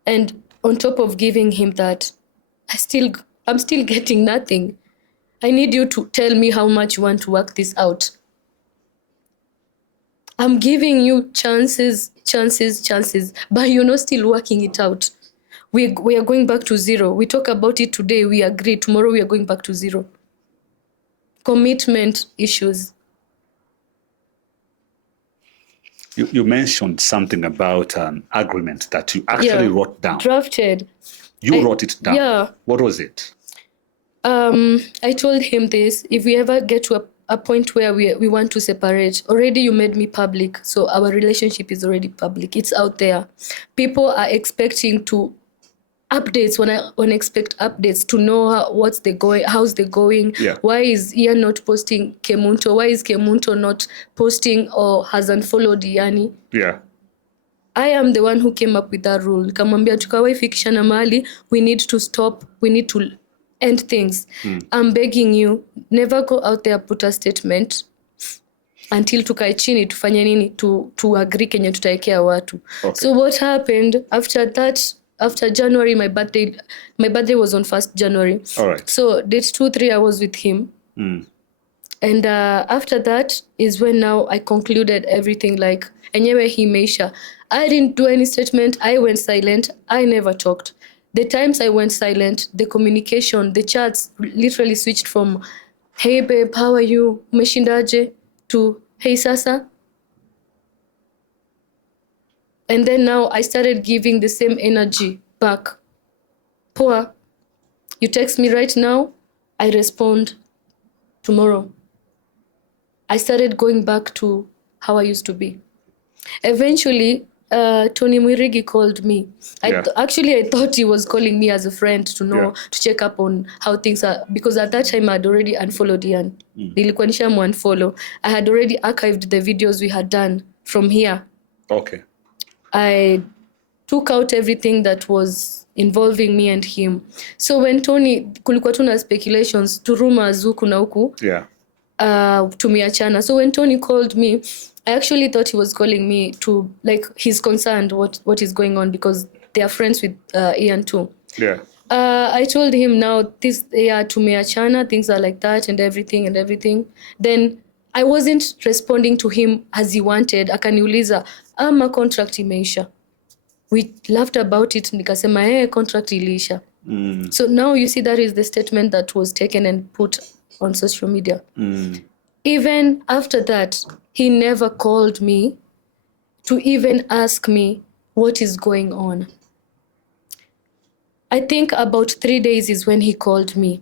And on top of giving him that, I'm still getting nothing. I need you to tell me how much you want to work this out. I'm giving you chances, but you're not still working it out. We are going back to zero. We talk about it today, we agree. Tomorrow we are going back to zero. Commitment issues. You mentioned something about an agreement that you actually wrote down. Drafted. You wrote it down? Yeah. What was it? I told him this, if we ever get to a point where we want to separate, already you made me public, so our relationship is already public. It's out there. People are expecting updates when I expect updates to know how's they going. Yeah. Why is Ian not posting Kemunto? Why is Kemunto not posting or has unfollowed IYAANI? Yeah. I am the one who came up with that rule. Kamwambia tukawai fikishana mahali, we need to stop, we need to end things. I'm begging you, never go out there, put a statement. until tukae chini tufanye nini to agree kenye tutaekea watu. Okay. So what happened after January, my birthday was on 1st January. All right. So date 2-3 I was with him. And after that is when now I concluded everything, like enyewe himeisha. I didn't do any statement. I went silent. I never talked. The times I went silent, the communication, the chats literally switched from hey babe, how are you? Umeshindaje? To hey sasa. And then now I started giving the same energy back. Poa, you text me right now, I respond tomorrow. I started going back to how I used to be. Eventually, Tony Mwirigi called me. Actually, I thought he was calling me as a friend to know, to check up on how things are. Because at that time, I had already unfollowed Ian. Nilikuwa nishamu unfollow. I had already archived the videos we had done from here. Okay. I took out everything that was involving me and him. So when Tony, kulikuwa tuna speculations, to rumors huku na huku. Yeah. Tumiachana. So when Tony called me, I actually thought he was calling me to, like, he's concerned what is going on because they are friends with Ian too. Yeah. I told him now this tumiachana, things are like that and everything. Then I wasn't responding to him as he wanted. Akaniuliza, ama contract imeisha. We laughed about it. Nikasema, contract iliisha. So now you see that is the statement that was taken and put on social media. Even after that, he never called me to even ask me what is going on. I think about 3 days is when he called me,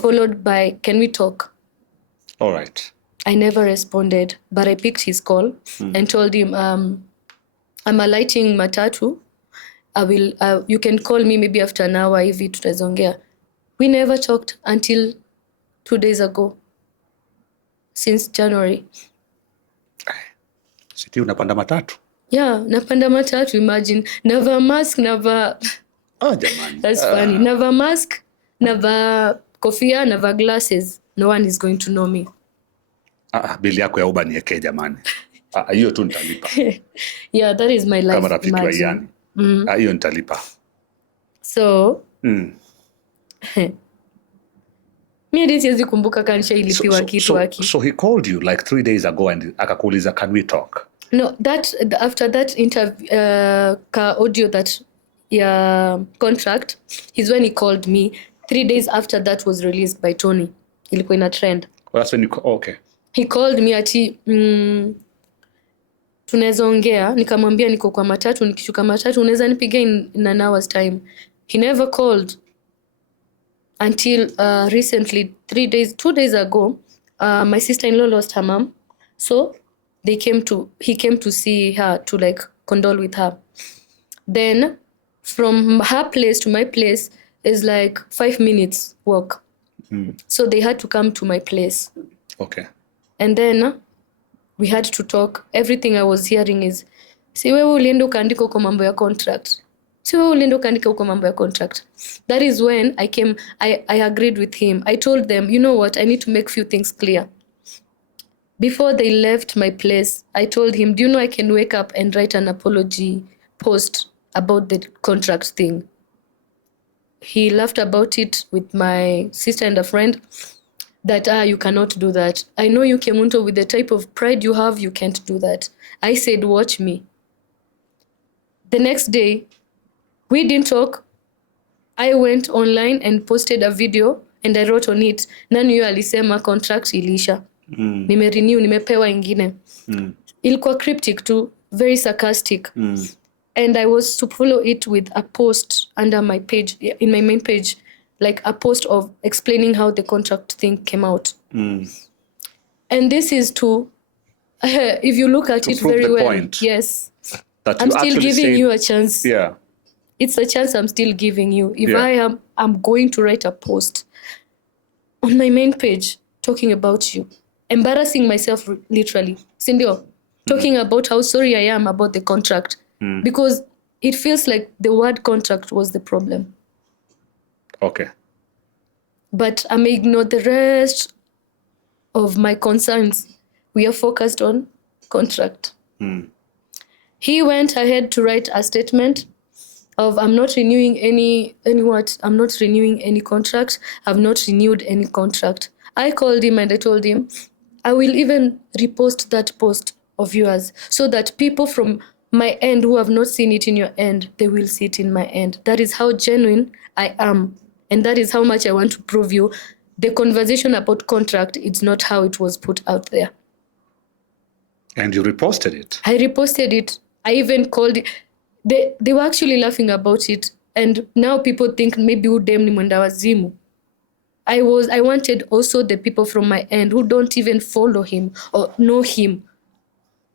followed by, can we talk? All right. I never responded, but I picked his call and told him, I'm alighting matatu. I will. You can call me maybe after an hour hivi tutazongea. We never talked until 2 days ago. Since January. Siti unapanda matatu? Yeah, napanda matatu. Imagine. Nava mask, nava... Oh, jamani. That's funny. Nava mask, nava kofia, nava glasses. No one is going to know me. Bili yako ya Uber nieke jamani. Hiyo tu nitalipa. Yeah, that is my life. Kama rafiki wa IYAANI. Hiyo nitalipa. So, mimi siwezi kumbuka kanisha ilipiwa kitu haki. So he called you like 3 days ago and akakuuliza, can we talk? No, after that interview, audio that contract is when he called me. 3 days after that was released by Tony. Ilikuwa ina trend. Well, that's when okay. He called me ati tunaweza ongea, nikamwambia niko kwa matatu, nikishuka matatu unaweza nipigia in an hour's time. He never called until recently 2 days ago. My sister-in-law lost her mom, so he came to see her to like condole with her. Then from her place to my place is like 5 minutes walk. So they had to come to my place. Okay. And then we had to talk. Everything I was hearing is, si wewe ulienda ukaandika uko mambo ya contract. Si wewe ulienda ukaandika uko mambo ya contract. That is when I agreed with him. I told them, you know what, I need to make few things clear. Before they left my place, I told him, do you know I can wake up and write an apology post about the contract thing? He laughed about it with my sister and a friend. That you cannot do that. I know you, Kemunto, with the type of pride you have, you can't do that. I said, watch me. The next day, we didn't talk. I went online and posted a video and I wrote on it, nani yu alisema contract ilisha. Nimerenew, nimepewa ingine. Ilikuwa cryptic too, very sarcastic. And I was to follow it with a post under my page, in my main page, like a post of explaining how the contract thing came out. And this is to, if you look at it very well, point. Yes, that I'm still giving you a chance. Yeah. It's a chance I'm still giving you. If I'm going to write a post on my main page talking about you, embarrassing myself literally, Sindio, talking about how sorry I am about the contract, because it feels like the word contract was the problem. Okay. But I may ignore the rest of my concerns We are focused on contract. He went ahead to write a statement of I'm not renewing I'm not renewing any contract. I've not renewed any contract. I called him and I told him, I will even repost that post of yours so that people from my end who have not seen it in your end, they will see it in my end. That is how genuine I am. And that is how much I want to prove you. The conversation about contract, it's not how it was put out there. And you reposted it? I reposted it. I even called it. They were actually laughing about it. And now people think maybe udem ni mwenda wazimu. I wanted also the people from my end who don't even follow him or know him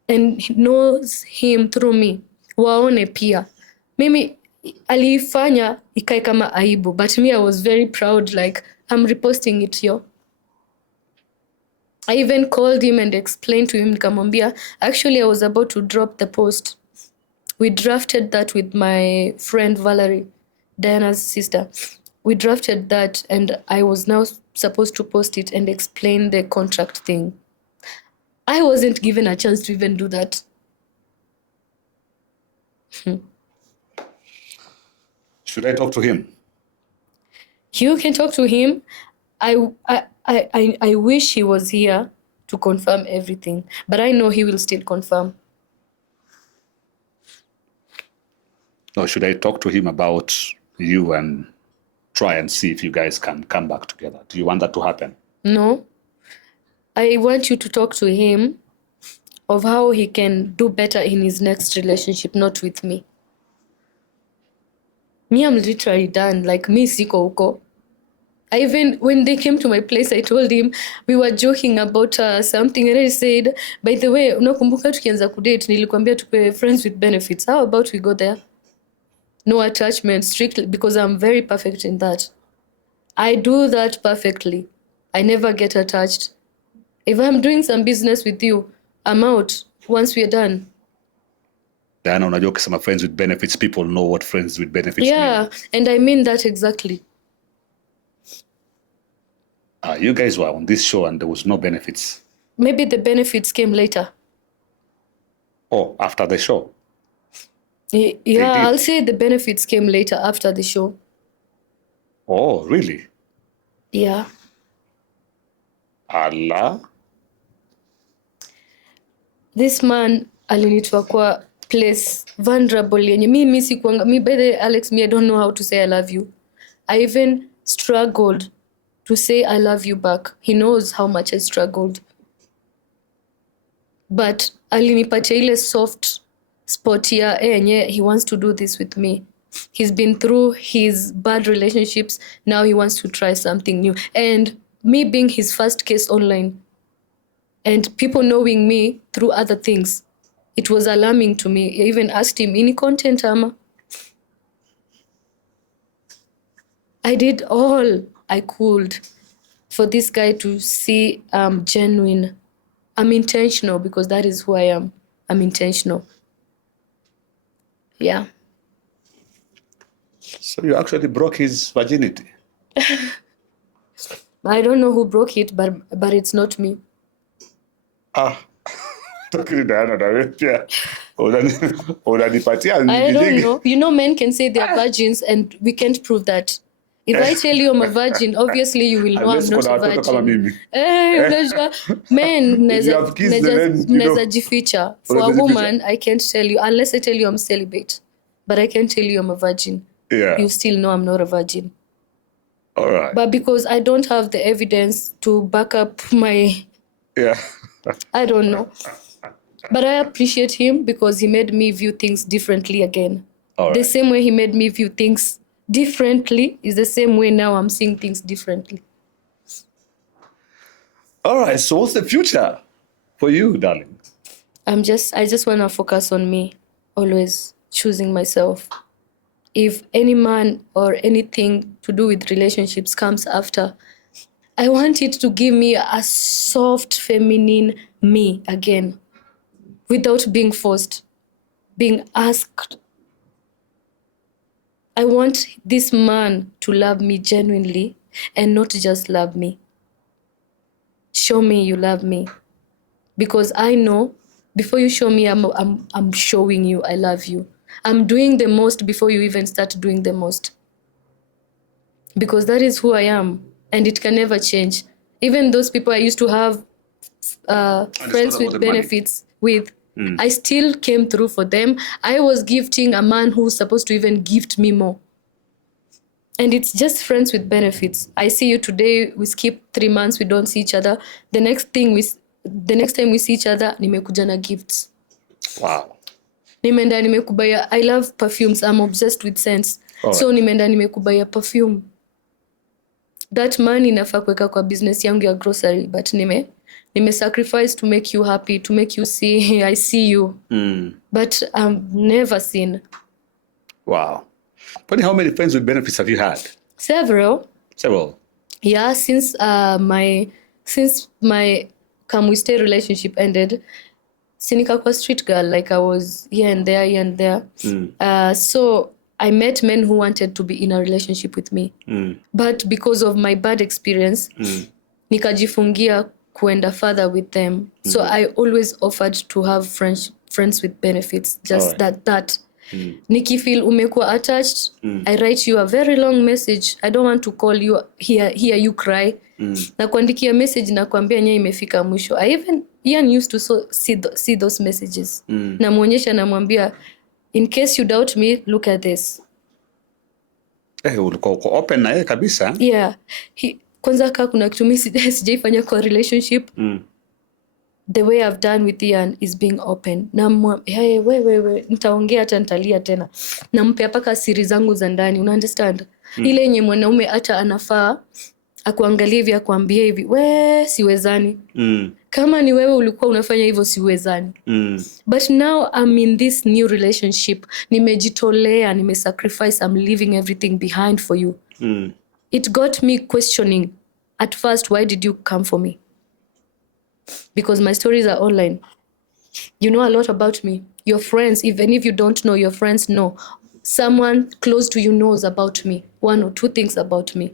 and knows him through me. Waone pia. Mimi alifanya ikae kama aibu, but me I was very proud, like I'm reposting it yo. I even called him and explained to him, nikamwambia, actually I was about to drop the post. We drafted that with my friend Valerie, Diana's sister. We drafted that and I was now supposed to post it and explain the contract thing. I wasn't given a chance to even do that. Should I talk to him? You can talk to him. I wish he was here to confirm everything, but I know he will still confirm. Or should I talk to him about you and try and see if you guys can come back together? Do you want that to happen? No. I want you to talk to him of how he can do better in his next relationship, not with me. Me, I'm literally done. Like, me siko uko. I even, when they came to my place, I told him, we were joking about something, and I said, by the way, unakumbuka tukianza kudate, nilikwambia tupe friends with benefits. How about we go there? No attachment, strictly, because I'm very perfect in that. I do that perfectly. I never get attached. If I'm doing some business with you, I'm out once we're done. Diana, unajua ukisema friends with benefits, people know what friends with benefits mean. And I mean that exactly. You guys were on this show and there was no benefits. Maybe the benefits came later. Oh, after the show? Yeah, I'll say the benefits came later after the show. Oh, really? Yeah. Allah? This man alinitoa kwa place vulnerable yenye mi sikuanga mi by the Alex, me I don't know how to say I love you. I even struggled to say I love you back. He knows how much I struggled. But alinipatia ile soft spot ya yenye he wants to do this with me. He's been through his bad relationships. Now he wants to try something new. And me being his first case online and people knowing me through other things, it was alarming to me. I even asked him, any content, Ama? I did all I could for this guy to see I'm genuine. I'm intentional because that is who I am. I'm intentional. Yeah. So you actually broke his virginity? I don't know who broke it, but it's not me. Diana, unanipatia I don't know. You know, men can say they're virgins and we can't prove that. If I tell you I'm a virgin, obviously you will know I'm not a virgin. Men, mnaweza jificha. For a woman, I can't tell you, unless I tell you I'm celibate. But I can't tell you I'm a virgin. Yeah. You still know I'm not a virgin. All right. But because I don't have the evidence to back up my... Yeah. I don't know. But I appreciate him because he made me view things differently again. All right. The same way he made me view things differently is the same way now I'm seeing things differently. All right. So what's the future for you, darling? I just want to focus on me, always choosing myself. If any man or anything to do with relationships comes after, I want it to give me a soft, feminine me again, without being forced, being asked. I want this man to love me genuinely and not just love me. Show me you love me. because I know before you show me, I'm showing you I love you. I'm doing the most before you even start doing the most, because that is who I am, and it can never change. Even those people I used to have friends with benefits with, I still came through for them. I was gifting a man who's supposed to even gift me more. And it's just friends with benefits. I see you today, we skip 3 months, we don't see each other. The next time we see each other, nimekuja na gifts. Wow. Nimeenda nimekubaya. I love perfumes. I'm obsessed with scents. So nimeenda nimekubaya perfume. That money nafaa kuweka kwa business yangu ya grocery, but nime sacrifice to make you happy, to make you see I see you. But I'm never seen. Wow. But how many friends with benefits have you had? Several. Yeah, since my come we stay relationship ended, sinika kwa street girl, like I was here and there. So I met men who wanted to be in a relationship with me. But because of my bad experience, nikajifungia kuenda further with them. So I always offered to have friends with benefits, just that. Nikifeel umekuwa attached, I write you a very long message. I don't want to call you, hear you cry. Na kuandikia message na kuambia nya imefika mwisho. Ian used to see those messages. Na muonyesha na mwambia, in case you doubt me, look at this. Ulikuwa open na yeye kabisa. Yeah. Kwanza kuna kitu mimi sijaifanya kwa relationship. The way I've done with Ian is being open. Na wewe nitaongea hata nitalia tena. Nampea paka siri zangu za ndani, una understand? Ile yenye mwanaume hata anafaa akuangalie hivi, akuambie hivi, siwezani. Kama ni wewe ulikuwa unafanya hivyo, siwezani. But now I'm in this new relationship. Nimejitolea, nimesacrifice, I'm leaving everything behind for you. It got me questioning at first, why did you come for me? Because my stories are online. You know a lot about me. Your friends, even if you don't know, your friends know. Someone close to you knows about me. 1 or 2 things about me.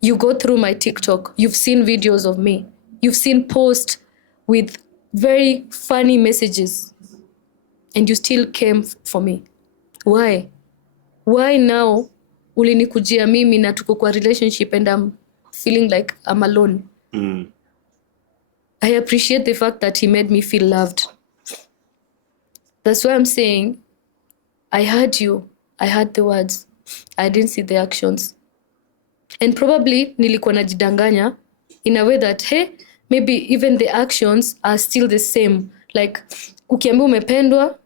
You go through my TikTok. You've seen videos of me. You've seen posts with very funny messages. And you still came for me. Why? Why now ulinikujia mimi na tuko kwa relationship and I'm feeling like I'm alone? I appreciate the fact that he made me feel loved. That's why I'm saying, I heard you. I heard the words. I didn't see the actions. And probably nilikuwa najidanganya in a way that, maybe even the actions are still the same. Like, ukiambia umependwa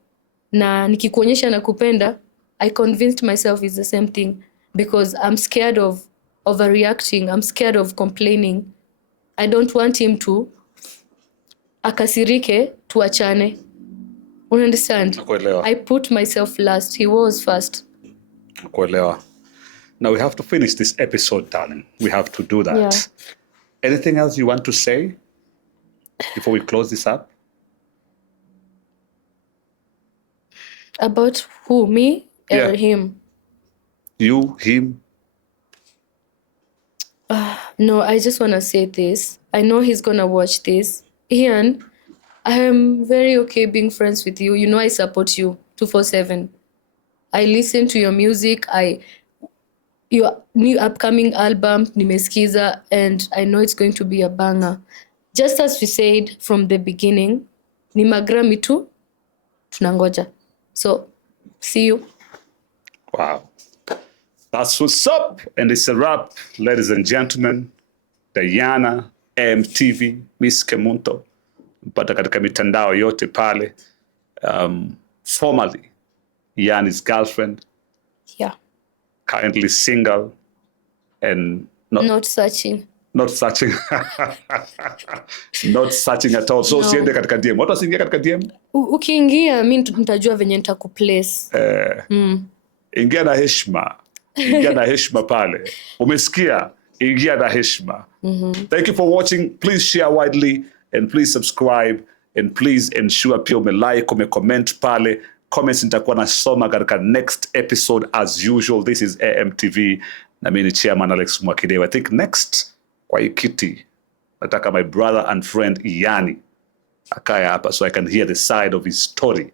na nikikuonyesha nakupenda, I convinced myself it's the same thing. Because I'm scared of overreacting. I'm scared of complaining. I don't want him to akasirike tuachane. Understand? I put myself last. He was first. Now we have to finish this episode, darling. We have to do that. Yeah. Anything else you want to say before we close this up? About who? Me or him? You, him? No, I just want to say this. I know he's going to watch this. Ian, I am very okay being friends with you. You know I support you 24/7. I listen to your music. Your new upcoming album, nimesikiza, and I know it's going to be a banger. Just as we said from the beginning, ni Grammy tu, tunangoja. So, see you. Wow. That's what's up. And it's a wrap, ladies and gentlemen. Diana, MTV, Miss Kemunto. Mpata katika mitandao yote pale. Formerly, IYAANI's girlfriend. Yeah. Currently single and not searching. Not searching. Not searching at all. So usiende katika DM. Watu wasiingia katika DM? Ukiingia, mimi nitajua venye nitakuplace. Ingia na heshima. Ingia na heshima pale. Umesikia? Ingia na heshima. Thank you for watching. Please share widely and please subscribe and please ensure pia umelike, umecomment pale. Comments nitakuwa nasoma katika next episode as usual. This is AMTV. Na mimi ni Chairman Alex Mwakidewa. I think next kwa hii kiti nataka my brother and friend IYAANI akae hapa so I can hear the side of his story,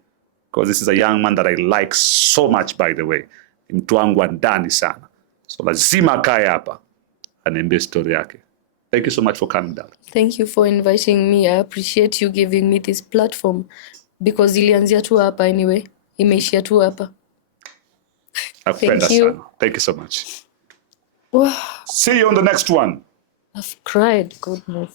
because this is a young man that I like so much, by the way. Ni mtu wangu wa ndani sana, so lazima akae hapa aniambie story yake. Thank you so much for coming down. Thank you for inviting me. I appreciate you giving me this platform, because ilianzia tu hapa anyway, imeishia tu hapa. Nakupenda sana. Thank you so much. See you on the next one. I've cried, goodness.